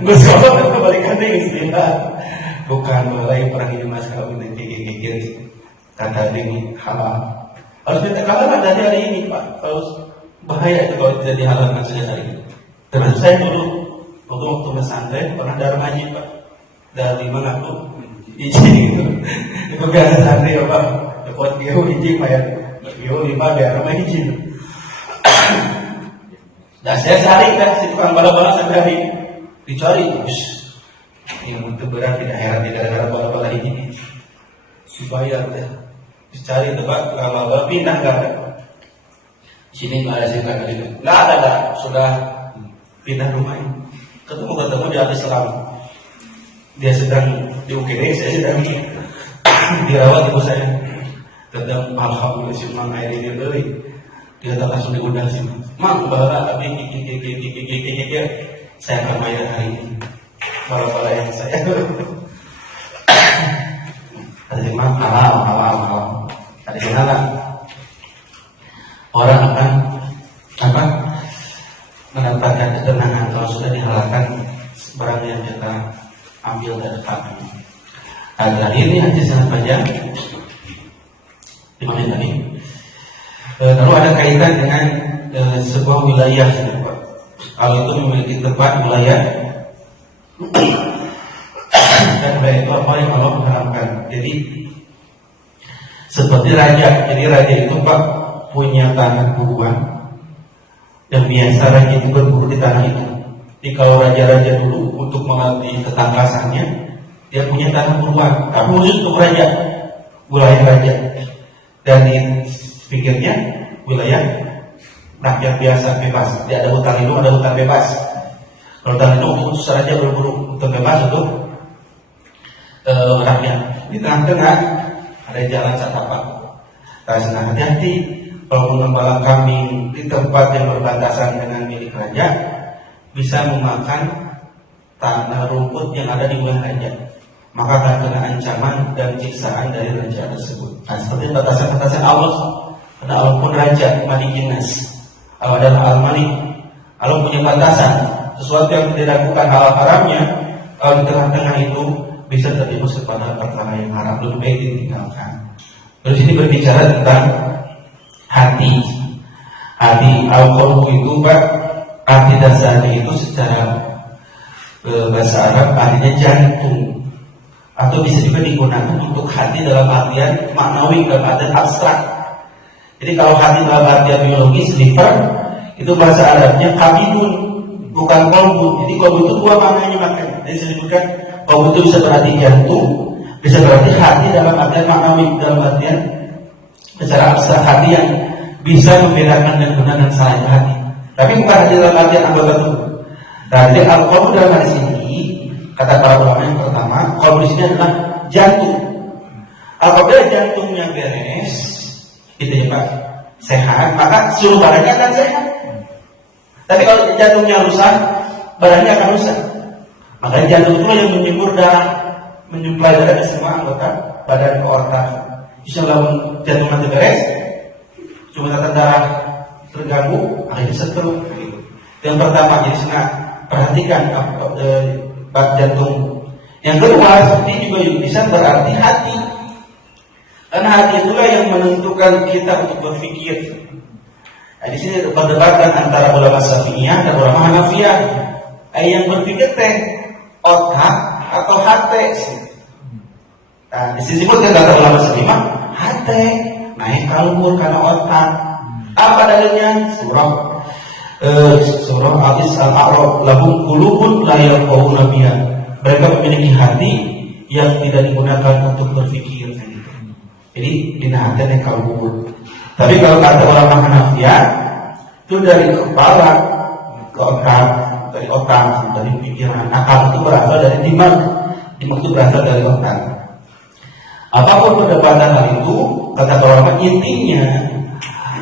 bersama kita balikan deh istilah. Bukan mulai perang ini mas kawin dan gigi kata ini halal. Harus minta halal dari hari ini Pak. Kalau bahaya itu kalau tidak dihalalkan sejak hari ini. Karena saya dulu waktu pesantren pernah darah haji Pak. Dari mana tuh? Izin itu. Itu biasa santri ya Pak. Dapat dia izin Pak ya. Dia 5 biar rumah izin. Nah saya cari kan si tukang bala-bala sampai hari ini dicari terus. Yang untuk berat tidak heran tidak ada bala-bala ini dibayar deh. Dicari tempat tukang bala-bala pindah nggak ada. Sini nggak ada sih nggak ada sudah pindah rumah ini. Ketemu di atas selam. Dia sedang di UGD, saya sedang dirawat ibu saya. Tetap alhamdulillah si mang air ini beli. Dia tak langsung diundang sih. Mang bala tapi kiki saya akan bayar hari ini. Bala yang saya. Tadi mang halal. Tadi halal. Orang akan mendapatkan ketenangan kalau sudah dihalalkan barang yang kita ambil dari kami. Agar ini hanya sangat panjang. 5 menit tadi. Lalu ada kaitan dengan sebuah wilayah. Kalau itu memiliki tempat wilayah dan wilayah itu apa yang Allah mengharamkan. Jadi seperti raja. Jadi raja itu Pak punya tanah buruan dan biasa raja itu berburu di tanah itu. Jadi kalau raja-raja dulu untuk melatih ketangkasannya dia punya tanah buruan. Tapi khusus untuk raja, wilayah raja. Dan pikirnya wilayah rakyat biasa bebas. Tidak ada hutan lindung, ada hutan bebas. Kalau hutan lindung khusus saja berburu, hutan bebas untuk rakyat. Di tengah-tengah ada jalan setapak. Karena hati-hati kalau mengembala kambing di tempat yang berbatasan dengan milik raja bisa memakan tanah rumput yang ada di wilayah raja. Maka akan kena ancaman dan siksaan dari raja tersebut. Nah, seperti batasan-batasan Allah. Karena Allah pun raja, malikin nas. Allah adalah al-malik. Allah punya batasan. Sesuatu yang dilakukan halal haramnya, kalau di tengah-tengah itu bisa terjebak kepada perkara yang haram, lebih baik ditinggalkan. Terus ini berbicara tentang hati. Hati al-qalbu itu Pak, arti dasarnya itu secara bahasa Arab artinya jantung. Atau bisa juga digunakan untuk hati dalam artian maknawi, dalam artian abstrak. Jadi kalau hati dalam artian biologis, liver, itu bahasa Arabnya kabidun, bukan kolbu. Jadi kolbu itu dua maknanya makanya. Jadi disebutkan kolbu itu bisa berarti jantung, bisa berarti hati dalam artian maknawi, dalam artian secara abstrak hati yang bisa membedakan dan benar dan salahnya hati. Tapi bukan hati dalam artian anggota tubuh. Jadi al-qalbu dalam hadis ini kata para ulama yang pertama sama. Qalbu di sini adalah jantung. Apabila jantungnya beres, gitu ya Pak, sehat, maka seluruh badannya akan sehat. Tapi kalau jantungnya rusak, badannya akan rusak. Makanya jantung itu yang menyembur darah, menyuplai darah ke semua anggota badan ke otak. Insyaallah jantung nanti beres, cuma tata darah terganggu, akhirnya stroke. Yang pertama, jadi senang perhatikan bab jantung. Yang kedua, seperti juga bisa berarti hati. Karena hati itulah yang menentukan kita untuk berpikir. Nah, di sini perdebatan antara ulama Syafi'iyah dan ulama Hanafiyah. Yang berpikir teh otak atau hati. Nah, di sini disebutkan kata ulama Syafi'iyah, hati naik kalbur karena otak. Apa dalilnya? Surah Al-A'raf, lahum qulubun la yafqahuna biha. Mereka memiliki hati yang tidak digunakan untuk berpikir. Jadi bina hati naik kalbur. Tapi kalau kata ulama Hanafiyah, itu dari kepala ke otak, dari pikiran. Akal itu berasal dari dimag itu berasal dari otak. Apapun perdebatan hal itu, kata ulama intinya,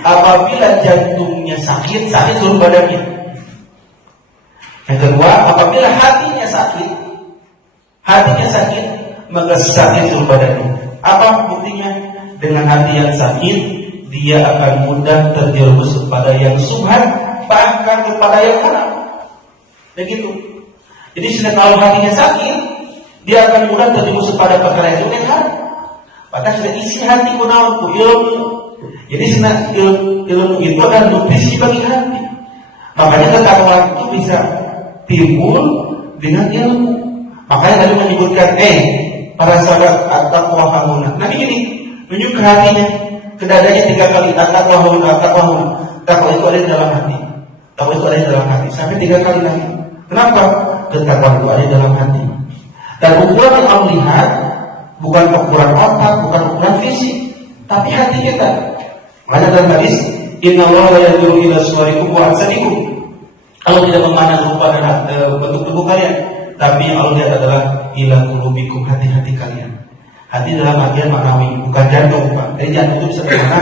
apabila jantungnya sakit seluruh badannya. Yang kedua, apabila hatinya sakit, maka sakit seluruh badannya. Apa buktinya? Dengan hati yang sakit, dia akan mudah terjerumus kepada yang subhat, bahkan kepada yang haram. Begitu. Jadi kalau hatinya sakit, dia akan mudah terjerumus kepada perkara yang haram. Maka sudah isi hati kunaon ku ilmu. Jadi ilmu itu adalah nutrisi bagi hati. Makanya ketakwaan itu bisa timbul dengan ilmu. Makanya tadi menyebutkan para sahabat at-taqwa hamuna. Nah ini tunjuk ke hatinya, ke dadanya 3 kali at-taqwa hamuna. Takwa itu ada di dalam hati. Sampai 3 kali lagi. Kenapa? Ketakwaan itu ada di dalam hati. Dan ukuran yang Allah lihat bukan ukuran otak, bukan ukuran fisik, tapi hati kita. Makanya dalam hadis, innallaha la yanzuru ila suwarikum wa ajsadikum. Allah tidak memandang rupa dan bentuk tubuh kalian, tapi yang Allah lihat adalah ila qulubikum, hati-hati kalian. Hati dalam artian manawi, bukan jantung, Pak. Jadi jantung itu bisa berguna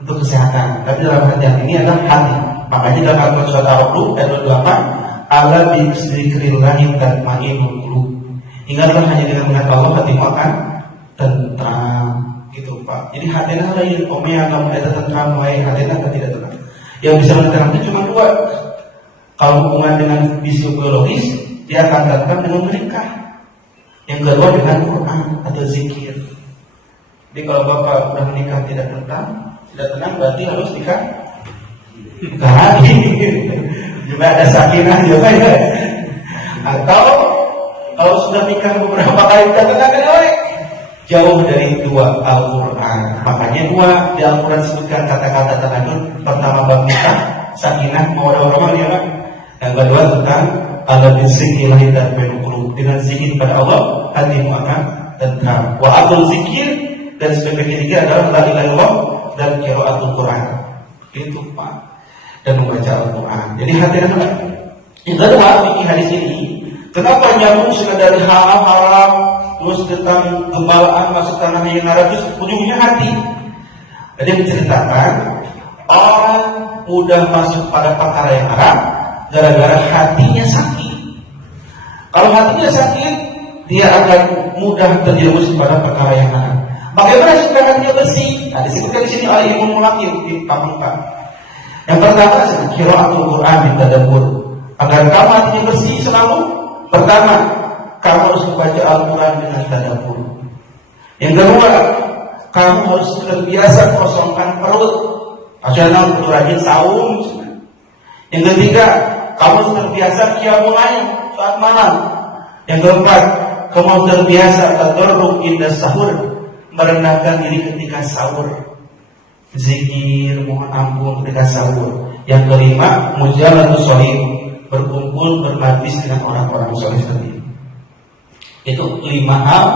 untuk kesehatan, tapi dalam artian ini adalah hati. Makanya dalam Al-Quran surat Al-Qur'an ayat 28, ala bi dzikrillahi tatma'innul qulub. Ingatlah hanya dengan mengingat Allah, hatimu akan tentram, gitu Pak. Jadi hatinya lain, omnya kamu ada tentram, lain hatinya akan tidak tenang. Yang bisa menentram itu cuma 2. Kalau hubungan dengan biologis, dia akan tentram dengan menikah. Yang kedua dengan Quran atau zikir. Jadi kalau bapak sudah menikah tidak tenang, berarti harus nikah lagi. Juga ada sakinah juga ya. Atau kalau sudah nikah beberapa kali tidak tenang, jauh dari 2 Al-Quran. Makanya 2 di Al-Quran disebutkan kata-kata terlanjur. Pertama bab nikah, sakinah, mawaddah warahmah ya Pak. Yang kedua tentang ala bizikrillah tatma'innul qulub. Dengan zikir kepada Allah, hatimu akan tentram. Wa atul zikir, dan sebagai ketiga adalah la ilaha illallah dan qiraatul Quran. Itu Pak. Dan membaca Al-Quran. Jadi hati-hati. Yang kedua, fikih hadis ini, kenapa nyambung dari haram, terus tentang gembalaan masuk tanah yang haram, terus ujungnya hati. Jadi menceritakan orang mudah masuk pada perkara yang haram gara-gara hatinya sakit. Kalau hatinya sakit, dia akan mudah terjerumus pada perkara yang haram. Bagaimana supaya hatinya bersih? Nah, disebutkan di sini oleh Imam Mulaqin di Pamungkas. Yang pertama, qiraatul Quran bitadabbur. Agar kamu hatinya bersih selalu, pertama, kamu harus membaca Al-Quran dengan tadabbur. Yang kedua, kamu harus terbiasa kosongkan perut. Maksudnya untuk rajin saum. Yang ketiga, kamu harus terbiasa qiyamul lail saat malam. Yang keempat, kamu harus terbiasa tadarruk inda sahur, merendahkan diri ketika sahur. Zikir, mohon ampun ketika sahur. Yang kelima, mujalatus sholih, berkumpul bermajlis dengan orang-orang soleh tadi. Itu 5 hal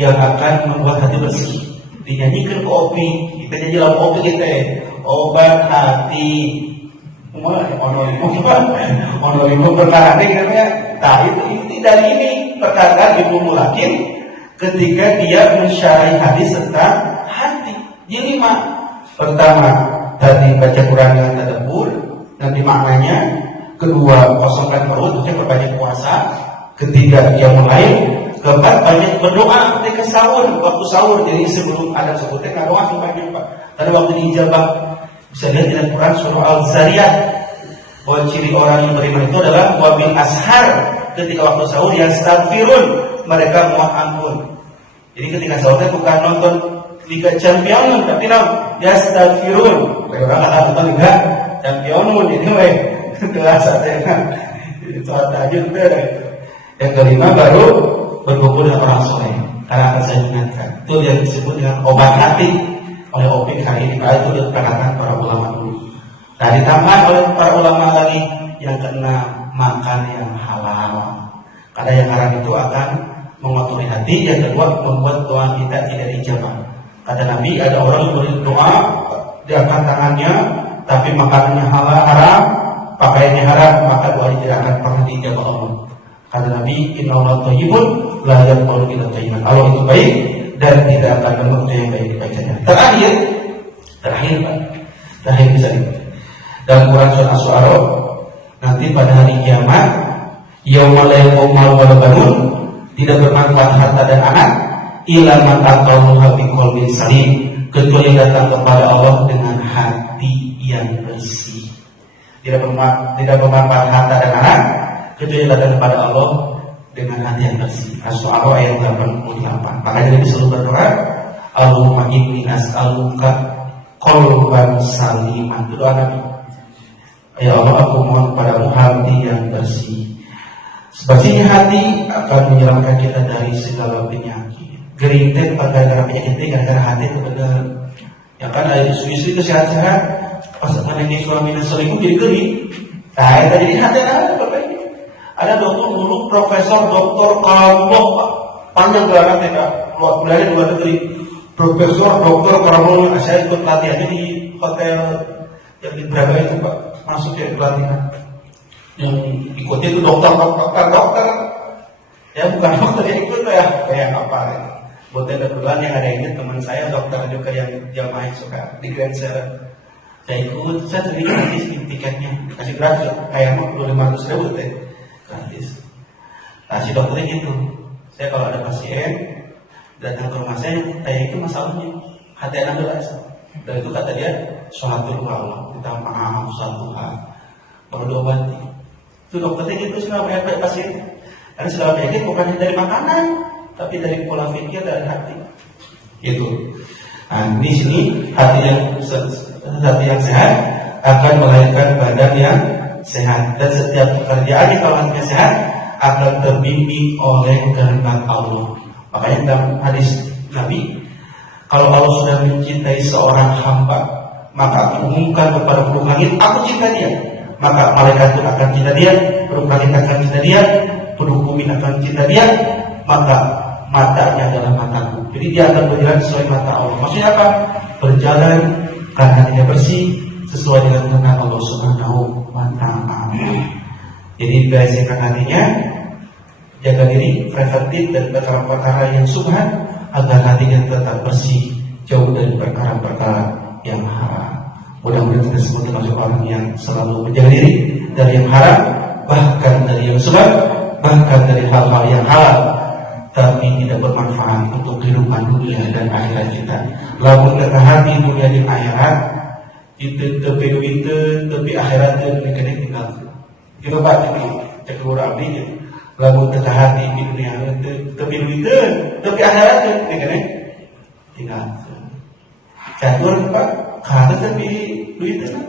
yang akan membuat hati bersih. Dinyanyikan kopi, kita nyanyi lagu kopi kita, obat hati, Ono perkara ini katanya. Nah itu inti dari ini perkataan Ibnu Mulakin ketika dia mensyarahi hadis tentang hati. Jadi pertama tadi baca Quran dengan tadabbur, nanti maknanya. Kedua, kosongkan perut, perbanyak puasa. Ketiga, dia mulai. Keempat, banyak berdoa ketika sahur, waktu sahur. Jadi sebelum ada sebutnya nggak doa banyak Pak. Tadi waktu diijabah bisa lihat di Al-Quran surah Al-Zariyat bahwa ciri orang yang beriman itu adalah wabil ashar. Ketika waktu sahur yang yastaghfirun, mereka mohon ampun. Jadi ketika sahurnya bukan nonton Liga Champions, tapi yastaghfirun. Orang akan nonton Liga Champions ini kelas ada sholat tahajud beres. Yang kelima baru berkumpul dengan orang soleh. Karena akan saya ingatkan itu yang disebut dengan obat hati oleh OPK ini. Itu dikatakan para ulama dulu. Nah ditambah oleh para ulama lagi yang kena makan yang halal. Karena yang haram itu akan mengotori hati. Yang kedua membuat doa kita tidak dijawab. Kata Nabi ada orang yang berdoa diangkat tangannya tapi makanannya haram, pakaiannya haram, maka doa tidak akan pernah dijawab Allah. Kata Nabi, Innallaha thayyibun la yaqbalu illa thayyiban. Allah itu baik dan tidak akan menerima yang baik dibacanya. Terakhir bisa dibaca. Dalam Quran surah Asy-Syu'ara nanti pada hari kiamat, yaumul la yanfa'u malun wala banun, tidak bermanfaat harta dan anak, illa man atallaha biqalbin salim, kecuali datang kepada Allah dengan hati yang bersih. Tidak bermanfaat harta dan anak kecuali datang kepada Allah dengan hati yang bersih. Asy-Syu'ara ayat 88. Makanya Nabi selalu berdoa, Allahumma inni as'aluka qalban saliman. Itu doa Nabi. Ya Allah, aku mohon kepadamu hati yang bersih. Bersihnya hati akan menyelamatkan kita dari segala penyakit. Gerinten gara-gara penyakit ini, gara-gara hati itu benar. Ya kan ada istri itu sehat-sehat, pas menangis suaminya selingkuh jadi gering. Nah, itu jadi hati ada perbaiki. Ada dokter dulu, profesor, dokter kelompok panjang gelarnya Kak, belajar di luar negeri. Profesor, dokter kelompok, saya ikut pelatihannya di hotel yang di Braga itu Pak, masuk ke pelatihan. Yang ikuti itu dokter. Ya bukan dokter yang ikut ya, kayak apa ya. Buat kebetulan yang ada ini teman saya dokter juga yang jamaah yang suka di Grand Serena. Saya ikut, saya tadi gratis tiketnya, kasih gratis, kayak mau 500.000 teh, gratis. Nah si dokternya gitu, saya kalau ada pasien datang ke rumah saya itu masalahnya, hati anak belas. Dan itu kata dia, sholatul Allah, kita maaf satu hal, baru diobati. Itu dokternya gitu, segala penyakit pasien. Karena segala penyakit bukan dari makanan, tapi dari pola pikir dan hati. Gitu. Nah, di sini hati yang sehat akan melahirkan badan yang sehat, dan setiap pekerjaannya kalau hatinya sehat akan terbimbing oleh kehendak Allah. Makanya dalam hadis Nabi, kalau Allah sudah mencintai seorang hamba, maka umumkan kepada penduduk langit, aku cinta dia. Maka malaikat itu akan cinta dia, penduduk langit akan cinta dia, penduduk bumi akan cinta dia. Maka matanya adalah mataku. Jadi dia akan berjalan sesuai mata Allah. Maksudnya apa? Berjalan karena dia bersih sesuai dengan kehendak Allah Subhanahu wa Ta'ala. Jadi bersihkan hatinya, jaga diri, preventif dari perkara-perkara yang subhat, agar hatinya tetap bersih, jauh dari perkara-perkara yang haram. Mudah-mudahan kita semua termasuk orang yang selalu menjaga diri dari yang haram, bahkan dari yang subhat, bahkan dari hal-hal yang halal, tapi tidak bermanfaat untuk kehidupan dunia dan akhirat kita. Lamun kita hati dunia dan akhirat, itu tepi duit tepi akhirat itu kena tinggal. Kita baca di cekul abdi. Lamun kita hati di dunia tepi duit tepi akhirat itu kena tinggal. Catur Pak, karena tepi duit itu.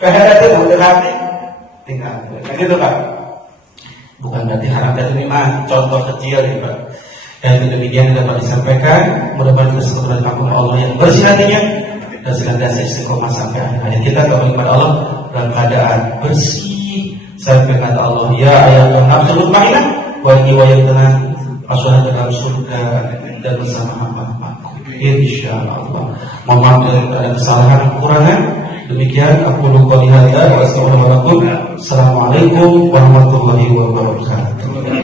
Akhirat itu kita hati tinggal. Kan itu Pak. Bukan berarti haram dan ini mah contoh kecil ya Pak. Dan demikian dapat disampaikan. Mudah-mudahan kita semua diampuni Allah yang bersih hatinya dan senantiasa istiqomah sampai akhir hayat kita kembali kepada Allah dalam keadaan bersih sampai kata Allah, ya ayat nafsul mutmainnah wa jiwa yang tenang, asuhan dalam surga dan bersama hamba-Hamba. Insyaallah. Mohon maaf dari kesalahan kekurangan. Demikian aku qouli hadza wa astaghfirullahaladzim. Assalamualaikum warahmatullahi wabarakatuh.